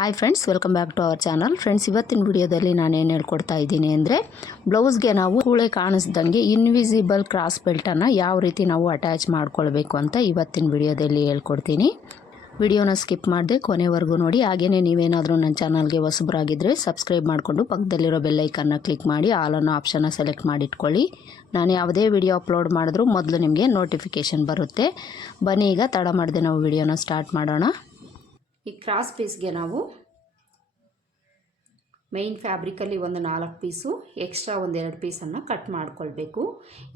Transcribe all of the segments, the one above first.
Hi friends, welcome back to our channel. Friends, ಇವತ್ತಿನ ವಿಡಿಯೋದಲ್ಲಿ ನಾನೇನು ಹೇಳ್ಕೊಡ್ತಾ ಇದ್ದೀನಿ ಅಂದರೆ, ಬ್ಲೌಸ್ಗೆ ನಾವು ಕೂಳೆ ಕಾಣಿಸ್ದಂಗೆ ಇನ್ವಿಸಿಬಲ್ ಕ್ರಾಸ್ ಬೆಲ್ಟನ್ನು ಯಾವ ರೀತಿ ನಾವು ಅಟ್ಯಾಚ್ ಮಾಡ್ಕೊಳ್ಬೇಕು ಅಂತ ಇವತ್ತಿನ ವಿಡಿಯೋದಲ್ಲಿ ಹೇಳ್ಕೊಡ್ತೀನಿ. ವಿಡಿಯೋನ ಸ್ಕಿಪ್ ಮಾಡದೆ ಕೊನೆವರೆಗೂ ನೋಡಿ. ಹಾಗೆಯೇ ನೀವೇನಾದರೂ ನನ್ನ ಚಾನಲ್ಗೆ ಹೊಸಬರಾಗಿದ್ದರೆ ಸಬ್ಸ್ಕ್ರೈಬ್ ಮಾಡಿಕೊಂಡು ಪಕ್ಕದಲ್ಲಿರೋ ಬೆಲ್ಲೈಕನ್ನ ಕ್ಲಿಕ್ ಮಾಡಿ ಆಲ್ ಅನ್ನೋ ಆಪ್ಷನ್ನ ಸೆಲೆಕ್ಟ್ ಮಾಡಿಟ್ಕೊಳ್ಳಿ. ನಾನು ಯಾವುದೇ ವಿಡಿಯೋ ಅಪ್ಲೋಡ್ ಮಾಡಿದ್ರೂ ಮೊದಲು ನಿಮಗೆ ನೋಟಿಫಿಕೇಷನ್ ಬರುತ್ತೆ. ಬನ್ನಿ, ಈಗ ತಡ ಮಾಡದೆ ನಾವು ವಿಡಿಯೋನ ಸ್ಟಾರ್ಟ್ ಮಾಡೋಣ. ಈ ಕ್ರಾಸ್ ಪೀಸ್ಗೆ ನಾವು ಮೈನ್ ಫ್ಯಾಬ್ರಿಕಲ್ಲಿ ಒಂದು 4 ಪೀಸು ಎಕ್ಸ್ಟ್ರಾ ಒಂದು 2 ಪೀಸನ್ನು ಕಟ್ ಮಾಡ್ಕೊಳ್ಬೇಕು.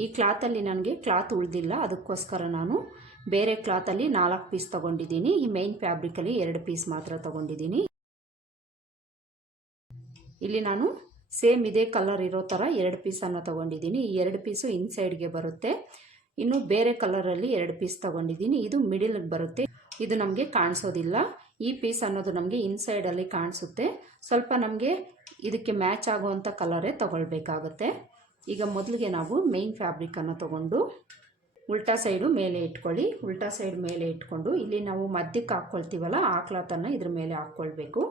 ಈ ಕ್ಲಾತಲ್ಲಿ ನನಗೆ ಕ್ಲಾತ್ ಉಳಿದಿಲ್ಲ, ಅದಕ್ಕೋಸ್ಕರ ನಾನು ಬೇರೆ ಕ್ಲಾತಲ್ಲಿ 4 ಪೀಸ್ ತೊಗೊಂಡಿದ್ದೀನಿ. ಈ ಮೈನ್ ಫ್ಯಾಬ್ರಿಕಲ್ಲಿ 2 ಪೀಸ್ ಮಾತ್ರ ತೊಗೊಂಡಿದ್ದೀನಿ. ಇಲ್ಲಿ ನಾನು ಸೇಮ್ ಇದೇ ಕಲರ್ ಇರೋ ಥರ 2 ಪೀಸನ್ನು ತೊಗೊಂಡಿದ್ದೀನಿ. ಈ 2 ಪೀಸು ಇನ್ಸೈಡ್ಗೆ ಬರುತ್ತೆ. ಇನ್ನು ಬೇರೆ ಕಲರಲ್ಲಿ 2 ಪೀಸ್ ತೊಗೊಂಡಿದ್ದೀನಿ. ಇದು ಮಿಡಿಲ್ಗೆ ಬರುತ್ತೆ. ಇದು ನಮಗೆ ಕಾಣಿಸೋದಿಲ್ಲ. ಈ ಪೀಸ್ ಅನ್ನೋದು ನಮಗೆ ಇನ್ಸೈಡಲ್ಲಿ ಕಾಣಿಸುತ್ತೆ. ಸ್ವಲ್ಪ ನಮಗೆ ಇದಕ್ಕೆ ಮ್ಯಾಚ್ ಆಗುವಂಥ ಕಲರೇ ತೊಗೊಳ್ಬೇಕಾಗುತ್ತೆ. ಈಗ ಮೊದಲಿಗೆ ನಾವು ಮೈನ್ ಫ್ಯಾಬ್ರಿಕನ್ನು ತೊಗೊಂಡು ಉಲ್ಟಾ ಸೈಡು ಮೇಲೆ ಇಟ್ಕೊಳ್ಳಿ. ಉಲ್ಟಾ ಸೈಡ್ ಮೇಲೆ ಇಟ್ಕೊಂಡು ಇಲ್ಲಿ ನಾವು ಮಧ್ಯಕ್ಕೆ ಹಾಕ್ಕೊಳ್ತೀವಲ್ಲ, ಆ ಕ್ಲಾತನ್ನು ಇದ್ರ ಮೇಲೆ ಹಾಕ್ಕೊಳ್ಬೇಕು.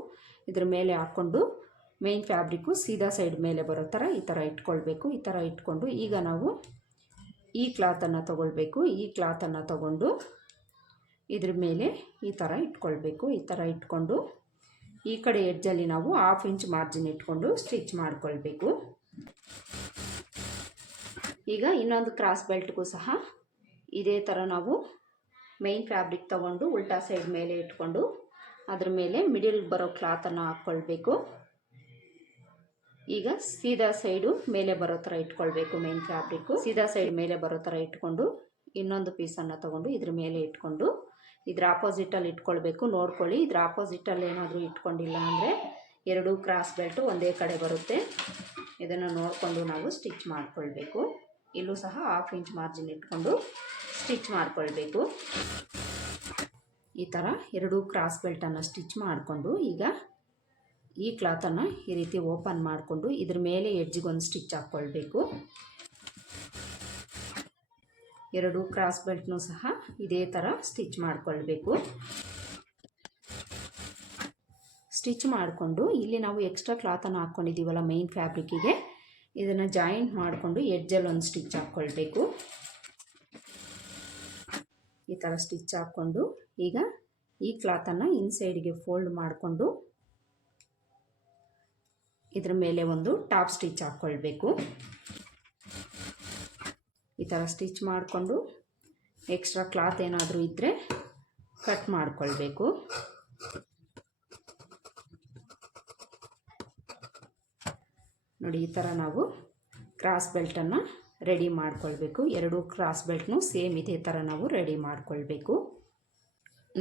ಇದ್ರ ಮೇಲೆ ಹಾಕ್ಕೊಂಡು ಮೈನ್ ಫ್ಯಾಬ್ರಿಕ್ಕು ಸೀದಾ ಸೈಡ್ ಮೇಲೆ ಬರೋ ಥರ ಈ ಥರ ಇಟ್ಕೊಳ್ಬೇಕು. ಈ ಥರ ಇಟ್ಕೊಂಡು ಈಗ ನಾವು ಈ ಕ್ಲಾತನ್ನು ತೊಗೊಳ್ಬೇಕು. ಈ ಕ್ಲಾತನ್ನು ತೊಗೊಂಡು ಇದ್ರ ಮೇಲೆ ಈ ಥರ ಇಟ್ಕೊಳ್ಬೇಕು. ಈ ಥರ ಇಟ್ಕೊಂಡು ಈ ಕಡೆ ಎಡ್ಜಲ್ಲಿ ನಾವು 1/2 ಇಂಚ್ ಮಾರ್ಜಿನ್ ಇಟ್ಕೊಂಡು ಸ್ಟಿಚ್ ಮಾಡ್ಕೊಳ್ಬೇಕು. ಈಗ ಇನ್ನೊಂದು ಕ್ರಾಸ್ ಬೆಲ್ಟ್ಗೂ ಸಹ ಇದೇ ಥರ ನಾವು ಮೈನ್ ಫ್ಯಾಬ್ರಿಕ್ ತೊಗೊಂಡು ಉಲ್ಟಾ ಸೈಡ್ ಮೇಲೆ ಇಟ್ಕೊಂಡು ಅದ್ರ ಮೇಲೆ ಮಿಡಿಲ್ ಬರೋ ಕ್ಲಾತನ್ನು ಹಾಕ್ಕೊಳ್ಬೇಕು. ಈಗ ಸೀದಾ ಸೈಡು ಮೇಲೆ ಬರೋ ಥರ ಇಟ್ಕೊಳ್ಬೇಕು. ಮೈನ್ ಫ್ಯಾಬ್ರಿಕ್ಕು ಸೀದಾ ಸೈಡ್ ಮೇಲೆ ಬರೋ ಥರ ಇಟ್ಕೊಂಡು ಇನ್ನೊಂದು ಪೀಸನ್ನು ತೊಗೊಂಡು ಇದ್ರ ಮೇಲೆ ಇಟ್ಕೊಂಡು ಇದ್ರ ಆಪೋಸಿಟಲ್ಲಿ ಇಟ್ಕೊಳ್ಬೇಕು. ನೋಡ್ಕೊಳ್ಳಿ, ಇದ್ರ ಆಪೋಸಿಟಲ್ಲಿ ಏನಾದರೂ ಇಟ್ಕೊಂಡಿಲ್ಲ ಅಂದರೆ 2 ಕ್ರಾಸ್ ಬೆಲ್ಟು ಒಂದೇ ಕಡೆ ಬರುತ್ತೆ. ಇದನ್ನು ನೋಡಿಕೊಂಡು ನಾವು ಸ್ಟಿಚ್ ಮಾಡ್ಕೊಳ್ಬೇಕು. ಇಲ್ಲೂ ಸಹ 1/2 ಇಂಚ್ ಮಾರ್ಜಿನ್ ಇಟ್ಕೊಂಡು ಸ್ಟಿಚ್ ಮಾಡ್ಕೊಳ್ಬೇಕು. ಈ ಥರ 2 ಕ್ರಾಸ್ ಬೆಲ್ಟನ್ನು ಸ್ಟಿಚ್ ಮಾಡಿಕೊಂಡು ಈಗ ಈ ಕ್ಲಾತನ್ನು ಈ ರೀತಿ ಓಪನ್ ಮಾಡಿಕೊಂಡು ಇದ್ರ ಮೇಲೆ ಎಡ್ಜಿಗೊಂದು ಸ್ಟಿಚ್ ಹಾಕ್ಕೊಳ್ಬೇಕು. 2 ಕ್ರಾಸ್ ಬೆಲ್ಟ್ನೂ ಸಹ ಇದೇ ಥರ ಸ್ಟಿಚ್ ಮಾಡಿಕೊಳ್ಬೇಕು. ಸ್ಟಿಚ್ ಮಾಡಿಕೊಂಡು ಇಲ್ಲಿ ನಾವು ಎಕ್ಸ್ಟ್ರಾ ಕ್ಲಾತನ್ನು ಹಾಕ್ಕೊಂಡಿದ್ದೀವಲ್ಲ ಮೈನ್ ಫ್ಯಾಬ್ರಿಕ್ಕಿಗೆ, ಇದನ್ನು ಜಾಯಿಂಟ್ ಮಾಡಿಕೊಂಡು ಎಡ್ಜಲ್ಲಿ ಒಂದು ಸ್ಟಿಚ್ ಹಾಕ್ಕೊಳ್ಬೇಕು. ಈ ಥರ ಸ್ಟಿಚ್ ಹಾಕ್ಕೊಂಡು ಈಗ ಈ ಕ್ಲಾತನ್ನು ಇನ್ಸೈಡ್ಗೆ ಫೋಲ್ಡ್ ಮಾಡಿಕೊಂಡು ಇದ್ರ ಮೇಲೆ ಒಂದು ಟಾಪ್ ಸ್ಟಿಚ್ ಹಾಕ್ಕೊಳ್ಬೇಕು. ಈ ಥರ ಸ್ಟಿಚ್ ಮಾಡಿಕೊಂಡು ಎಕ್ಸ್ಟ್ರಾ ಕ್ಲಾತ್ ಏನಾದರೂ ಇದ್ದರೆ ಕಟ್ ಮಾಡಿಕೊಳ್ಬೇಕು. ನೋಡಿ, ಈ ಥರ ನಾವು ಕ್ರಾಸ್ ಬೆಲ್ಟನ್ನು ರೆಡಿ ಮಾಡ್ಕೊಳ್ಬೇಕು. 2 ಕ್ರಾಸ್ ಬೆಲ್ಟ್ನು ಸೇಮ್ ಇದೇ ಥರ ನಾವು ರೆಡಿ ಮಾಡ್ಕೊಳ್ಬೇಕು.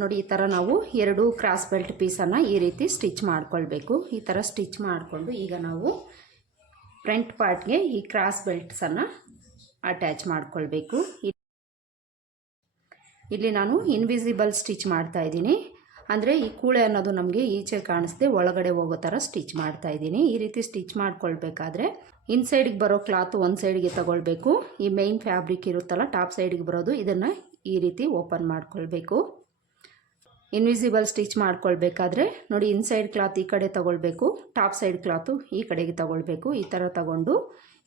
ನೋಡಿ, ಈ ಥರ ನಾವು 2 ಕ್ರಾಸ್ ಬೆಲ್ಟ್ ಪೀಸನ್ನು ಈ ರೀತಿ ಸ್ಟಿಚ್ ಮಾಡ್ಕೊಳ್ಬೇಕು. ಈ ಥರ ಸ್ಟಿಚ್ ಮಾಡಿಕೊಂಡು ಈಗ ನಾವು ಫ್ರಂಟ್ ಪಾರ್ಟ್ಗೆ ಈ ಕ್ರಾಸ್ ಬೆಲ್ಟ್ಸನ್ನು ಅಟ್ಯಾಚ್ ಮಾಡ್ಕೊಳ್ಬೇಕು. ಇಲ್ಲಿ ನಾನು ಇನ್ವಿಸಿಬಲ್ ಸ್ಟಿಚ್ ಮಾಡ್ತಾ ಇದ್ದೀನಿ. ಅಂದರೆ ಈ ಕೂಳೆ ಅನ್ನೋದು ನಮಗೆ ಈಚೆ ಕಾಣಿಸ್ದೆ ಒಳಗಡೆ ಹೋಗೋ ಥರ ಸ್ಟಿಚ್ ಮಾಡ್ತಾ ಇದ್ದೀನಿ. ಈ ರೀತಿ ಸ್ಟಿಚ್ ಮಾಡ್ಕೊಳ್ಬೇಕಾದ್ರೆ ಇನ್ಸೈಡ್ಗೆ ಬರೋ ಕ್ಲಾತು ಒಂದು ಸೈಡ್ಗೆ ತಗೊಳ್ಬೇಕು. ಈ ಮೈನ್ ಫ್ಯಾಬ್ರಿಕ್ ಇರುತ್ತಲ್ಲ ಟಾಪ್ ಸೈಡ್ಗೆ ಬರೋದು, ಇದನ್ನು ಈ ರೀತಿ ಓಪನ್ ಮಾಡ್ಕೊಳ್ಬೇಕು. ಇನ್ವಿಸಿಬಲ್ ಸ್ಟಿಚ್ ಮಾಡ್ಕೊಳ್ಬೇಕಾದ್ರೆ ನೋಡಿ, ಇನ್ಸೈಡ್ ಕ್ಲಾತ್ ಈ ಕಡೆ ತಗೊಳ್ಬೇಕು, ಟಾಪ್ ಸೈಡ್ ಕ್ಲಾತು ಈ ಕಡೆಗೆ ತಗೊಳ್ಬೇಕು. ಈ ಥರ ತಗೊಂಡು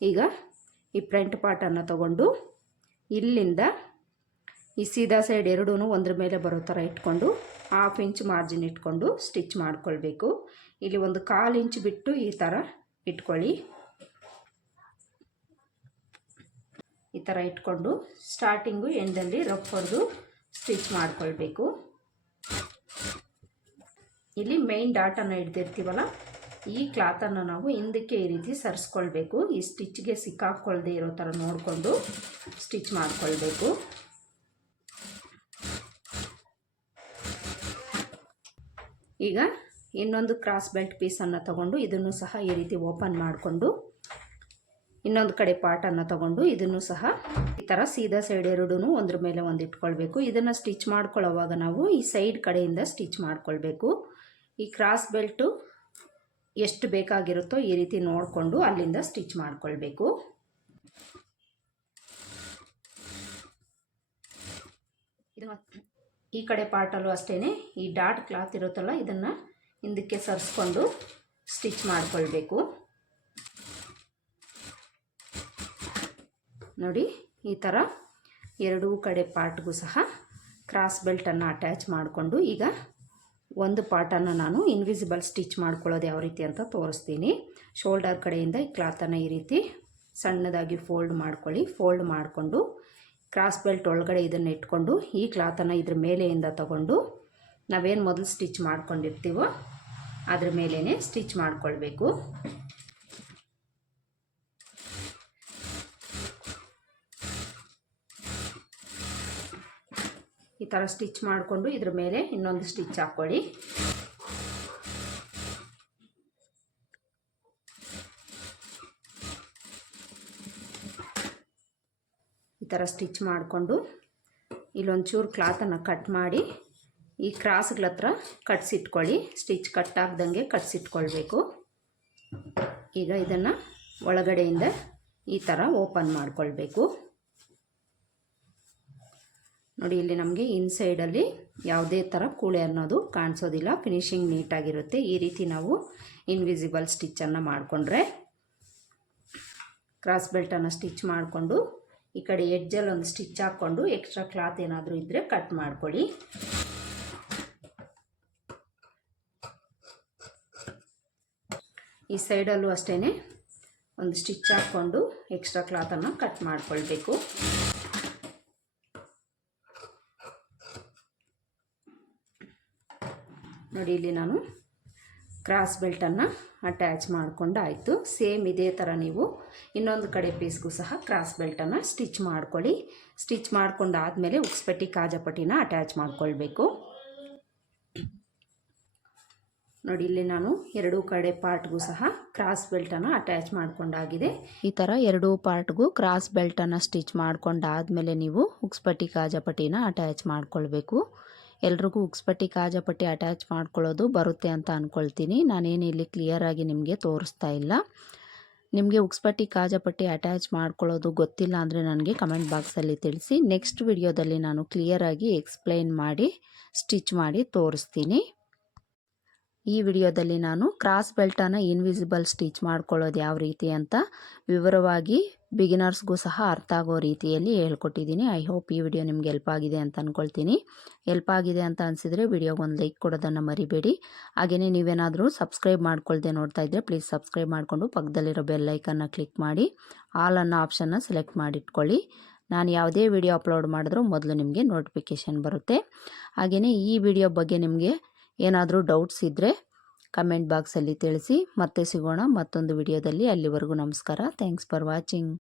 ಈಗ ಈ ಫ್ರಂಟ್ ಪಾರ್ಟನ್ನು ತಗೊಂಡು ಇಲ್ಲಿಂದ ಈ ಸೀದಾ ಸೈಡ್ 2 ಒಂದ್ರ ಮೇಲೆ ಬರೋ ಥರ ಇಟ್ಕೊಂಡು 1/2 ಇಂಚ್ ಮಾರ್ಜಿನ್ ಇಟ್ಕೊಂಡು ಸ್ಟಿಚ್ ಮಾಡ್ಕೊಳ್ಬೇಕು. ಇಲ್ಲಿ ಒಂದು 1/4 ಇಂಚ್ ಬಿಟ್ಟು ಈ ಥರ ಇಟ್ಕೊಳ್ಳಿ. ಈ ಥರ ಇಟ್ಕೊಂಡು ಸ್ಟಾರ್ಟಿಂಗು ಎಂಡಲ್ಲಿ ರಫ್ ಹೊಡೆದು ಸ್ಟಿಚ್ ಮಾಡ್ಕೊಳ್ಬೇಕು. ಇಲ್ಲಿ ಮೈನ್ ಡಾಟನ್ನು ಹಿಡ್ದಿರ್ತೀವಲ್ಲ, ಈ ಕ್ಲಾತನ್ನು ನಾವು ಹಿಂದಕ್ಕೆ ಈ ರೀತಿ ಸರಿಸ್ಕೊಳ್ಬೇಕು. ಈ ಸ್ಟಿಚ್ಗೆ ಸಿಕ್ಕಾಕ್ಕೊಳ್ಳದೆ ಇರೋ ಥರ ನೋಡಿಕೊಂಡು ಸ್ಟಿಚ್ ಮಾಡ್ಕೊಳ್ಬೇಕು. ಈಗ ಇನ್ನೊಂದು ಕ್ರಾಸ್ ಬೆಲ್ಟ್ ಪೀಸನ್ನು ತಗೊಂಡು ಇದನ್ನು ಸಹ ಈ ರೀತಿ ಓಪನ್ ಮಾಡಿಕೊಂಡು ಇನ್ನೊಂದು ಕಡೆ ಪಾರ್ಟನ್ನು ತಗೊಂಡು ಇದನ್ನು ಸಹ ಈ ಥರ ಸೀದಾ ಸೈಡ್ 2 ಒಂದ್ರ ಮೇಲೆ ಒಂದು ಇಟ್ಕೊಳ್ಬೇಕು. ಇದನ್ನು ಸ್ಟಿಚ್ ಮಾಡ್ಕೊಳ್ಳೋವಾಗ ನಾವು ಈ ಸೈಡ್ ಕಡೆಯಿಂದ ಸ್ಟಿಚ್ ಮಾಡ್ಕೊಳ್ಬೇಕು. ಈ ಕ್ರಾಸ್ ಬೆಲ್ಟು ಎಷ್ಟು ಬೇಕಾಗಿರುತ್ತೋ ಈ ರೀತಿ ನೋಡಿಕೊಂಡು ಅಲ್ಲಿಂದ ಸ್ಟಿಚ್ ಮಾಡ್ಕೊಳ್ಬೇಕು. ಈ ಕಡೆ ಪಾರ್ಟಲ್ಲೂ ಅಷ್ಟೇ ಈ ಡಾಟ್ ಕ್ಲಾತ್ ಇರುತ್ತಲ್ಲ, ಇದನ್ನು ಹಿಂದಕ್ಕೆ ಸರಿಸ್ಕೊಂಡು ಸ್ಟಿಚ್ ಮಾಡಿಕೊಳ್ಬೇಕು. ನೋಡಿ ಈ ಥರ ಎರಡೂ ಕಡೆ ಪಾರ್ಟ್ಗೂ ಸಹ ಕ್ರಾಸ್ ಬೆಲ್ಟನ್ನು ಅಟ್ಯಾಚ್ ಮಾಡಿಕೊಂಡು ಈಗ ಒಂದು ಪಾರ್ಟನ್ನು ನಾನು ಇನ್ವಿಸಿಬಲ್ ಸ್ಟಿಚ್ ಮಾಡ್ಕೊಳ್ಳೋದು ಯಾವ ರೀತಿ ಅಂತ ತೋರಿಸ್ತೀನಿ. ಶೋಲ್ಡರ್ ಕಡೆಯಿಂದ ಈ ಕ್ಲಾತನ್ನು ಈ ರೀತಿ ಸಣ್ಣದಾಗಿ ಫೋಲ್ಡ್ ಮಾಡ್ಕೊಳ್ಳಿ. ಫೋಲ್ಡ್ ಮಾಡಿಕೊಂಡು ಕ್ರಾಸ್ ಬೆಲ್ಟ್ ಒಳಗಡೆ ಇದನ್ನು ಇಟ್ಕೊಂಡು ಈ ಕ್ಲಾತನ್ನು ಇದ್ರ ಮೇಲೆಯಿಂದ ತಗೊಂಡು ನಾವೇನು ಮೊದಲು ಸ್ಟಿಚ್ ಮಾಡ್ಕೊಂಡಿರ್ತೀವೋ ಅದ್ರ ಮೇಲೇ ಸ್ಟಿಚ್ ಮಾಡ್ಕೊಳ್ಬೇಕು. ಈ ಥರ ಸ್ಟಿಚ್ ಮಾಡಿಕೊಂಡು ಇದ್ರ ಮೇಲೆ ಇನ್ನೊಂದು ಸ್ಟಿಚ್ ಹಾಕ್ಕೊಳ್ಳಿ. ಈ ಥರ ಸ್ಟಿಚ್ ಮಾಡಿಕೊಂಡು ಇಲ್ಲೊಂಚೂರು ಕ್ಲಾತನ್ನು ಕಟ್ ಮಾಡಿ ಈ ಕ್ರಾಸ್ಗಳ ಹತ್ರ ಕಟ್ಸಿಟ್ಕೊಳ್ಳಿ. Stitch cut ಆಗ್ದಂಗೆ ಕಟ್ಸಿಟ್ಕೊಳ್ಬೇಕು. ಈಗ ಇದನ್ನು ಒಳಗಡೆಯಿಂದ ಈ ಥರ ಓಪನ್ ಮಾಡಿಕೊಳ್ಬೇಕು. ನೋಡಿ ಇಲ್ಲಿ ನಮಗೆ ಇನ್ಸೈಡಲ್ಲಿ ಯಾವುದೇ ಥರ ಕೂಳೆ ಅನ್ನೋದು ಕಾಣಿಸೋದಿಲ್ಲ. ಫಿನಿಶಿಂಗ್ ನೀಟಾಗಿರುತ್ತೆ. ಈ ರೀತಿ ನಾವು ಇನ್ವಿಸಿಬಲ್ ಸ್ಟಿಚ್ಚನ್ನು ಮಾಡಿಕೊಂಡ್ರೆ ಕ್ರಾಸ್ ಬೆಲ್ಟನ್ನು ಸ್ಟಿಚ್ ಮಾಡಿಕೊಂಡು ಈ ಕಡೆ ಎಡ್ಜಲ್ಲಿ ಒಂದು ಸ್ಟಿಚ್ ಹಾಕ್ಕೊಂಡು ಎಕ್ಸ್ಟ್ರಾ ಕ್ಲಾತ್ ಏನಾದರೂ ಇದ್ದರೆ ಕಟ್ ಮಾಡ್ಕೊಳ್ಳಿ. ಈ ಸೈಡಲ್ಲೂ ಅಷ್ಟೇ ಒಂದು ಸ್ಟಿಚ್ ಹಾಕ್ಕೊಂಡು ಎಕ್ಸ್ಟ್ರಾ ಕ್ಲಾತನ್ನು ಕಟ್ ಮಾಡ್ಕೊಳ್ಬೇಕು. ನೋಡಿ ಇಲ್ಲಿ ನಾನು ಕ್ರಾಸ್ ಬೆಲ್ಟನ್ನು ಅಟ್ಯಾಚ್ ಮಾಡಿಕೊಂಡು ಆಯಿತು. ಸೇಮ್ ಇದೇ ಥರ ನೀವು ಇನ್ನೊಂದು ಕಡೆ ಪೀಸ್ಗೂ ಸಹ ಕ್ರಾಸ್ ಬೆಲ್ಟನ್ನು ಸ್ಟಿಚ್ ಮಾಡ್ಕೊಳ್ಳಿ. ಸ್ಟಿಚ್ ಮಾಡ್ಕೊಂಡು ಆದಮೇಲೆ ಉಕ್ಸ್ಪಟ್ಟಿ ಕಾಜಾಪಟ್ಟಿನ ಅಟ್ಯಾಚ್ ಮಾಡ್ಕೊಳ್ಬೇಕು. ನೋಡಿ ಇಲ್ಲಿ ನಾನು ಎರಡೂ ಕಡೆ ಪಾರ್ಟ್ಗೂ ಸಹ ಕ್ರಾಸ್ ಬೆಲ್ಟನ್ನು ಅಟ್ಯಾಚ್ ಮಾಡ್ಕೊಂಡಾಗಿದೆ. ಈ ಥರ ಎರಡೂ ಪಾರ್ಟ್ಗೂ ಕ್ರಾಸ್ ಬೆಲ್ಟನ್ನು ಸ್ಟಿಚ್ ಮಾಡ್ಕೊಂಡಾದಮೇಲೆ ನೀವು ಉಕ್ಸ್ಪಟ್ಟಿ ಕಾಜಾಪಟ್ಟಿನ ಅಟ್ಯಾಚ್ ಮಾಡ್ಕೊಳ್ಬೇಕು. ಎಲ್ರಿಗೂ ಉಕ್ಸ್ಪಟ್ಟಿ ಕಾಜಾಪಟ್ಟಿ ಅಟ್ಯಾಚ್ ಮಾಡ್ಕೊಳ್ಳೋದು ಬರುತ್ತೆ ಅಂತ ಅಂದ್ಕೊಳ್ತೀನಿ. ನಾನೇನು ಇಲ್ಲಿ ಕ್ಲಿಯರಾಗಿ ನಿಮಗೆ ತೋರಿಸ್ತಾ ಇಲ್ಲ. ನಿಮಗೆ ಉಕ್ಸ್ಪಟ್ಟಿ ಕಾಜಾಪಟ್ಟಿ ಅಟ್ಯಾಚ್ ಮಾಡ್ಕೊಳ್ಳೋದು ಗೊತ್ತಿಲ್ಲ ಅಂದರೆ ನನಗೆ ಕಮೆಂಟ್ ಬಾಕ್ಸಲ್ಲಿ ತಿಳಿಸಿ. ನೆಕ್ಸ್ಟ್ ವಿಡಿಯೋದಲ್ಲಿ ನಾನು ಕ್ಲಿಯರಾಗಿ ಎಕ್ಸ್ಪ್ಲೈನ್ ಮಾಡಿ ಸ್ಟಿಚ್ ಮಾಡಿ ತೋರಿಸ್ತೀನಿ. ಈ ವಿಡಿಯೋದಲ್ಲಿ ನಾನು ಕ್ರಾಸ್ ಬೆಲ್ಟನ್ನು ಇನ್ವಿಸಿಬಲ್ ಸ್ಟಿಚ್ ಮಾಡ್ಕೊಳ್ಳೋದು ಯಾವ ರೀತಿ ಅಂತ ವಿವರವಾಗಿ ಬಿಗಿನರ್ಸ್ಗೂ ಸಹ ಅರ್ಥ ಆಗೋ ರೀತಿಯಲ್ಲಿ ಹೇಳ್ಕೊಟ್ಟಿದ್ದೀನಿ. ಐ ಹೋಪ್ ಈ ವಿಡಿಯೋ ನಿಮ್ಗೆ ಹೆಲ್ಪ್ ಆಗಿದೆ ಅಂತ ಅಂದ್ಕೊಳ್ತೀನಿ. ಹೆಲ್ಪ್ ಆಗಿದೆ ಅಂತ ಅನಿಸಿದರೆ ವಿಡಿಯೋಗೆ ಒಂದು ಲೈಕ್ ಕೊಡೋದನ್ನು ಮರಿಬೇಡಿ. ಹಾಗೆಯೇ ನೀವೇನಾದರೂ ಸಬ್ಸ್ಕ್ರೈಬ್ ಮಾಡ್ಕೊಳ್ದೆ ನೋಡ್ತಾ ಇದ್ದರೆ ಪ್ಲೀಸ್ ಸಬ್ಸ್ಕ್ರೈಬ್ ಮಾಡಿಕೊಂಡು ಪಕ್ಕದಲ್ಲಿರೋ ಬೆಲ್ ಐಕನ್ನ ಕ್ಲಿಕ್ ಮಾಡಿ ಆಲ್ ಅನ್ನೋ ಆಪ್ಷನ್ನ ಸೆಲೆಕ್ಟ್ ಮಾಡಿಟ್ಕೊಳ್ಳಿ. ನಾನು ಯಾವುದೇ ವಿಡಿಯೋ ಅಪ್ಲೋಡ್ ಮಾಡಿದ್ರೂ ಮೊದಲು ನಿಮಗೆ ನೋಟಿಫಿಕೇಷನ್ ಬರುತ್ತೆ. ಹಾಗೆಯೇ ಈ ವಿಡಿಯೋ ಬಗ್ಗೆ ನಿಮಗೆ ಏನಾದರೂ ಡೌಟ್ಸ್ ಇದ್ದರೆ ಕಮೆಂಟ್ ಬಾಕ್ಸಲ್ಲಿ ತಿಳಿಸಿ. ಮತ್ತೆ ಸಿಗೋಣ ಮತ್ತೊಂದು ವಿಡಿಯೋದಲ್ಲಿ. ಅಲ್ಲಿವರೆಗೂ ನಮಸ್ಕಾರ. Thanks for watching.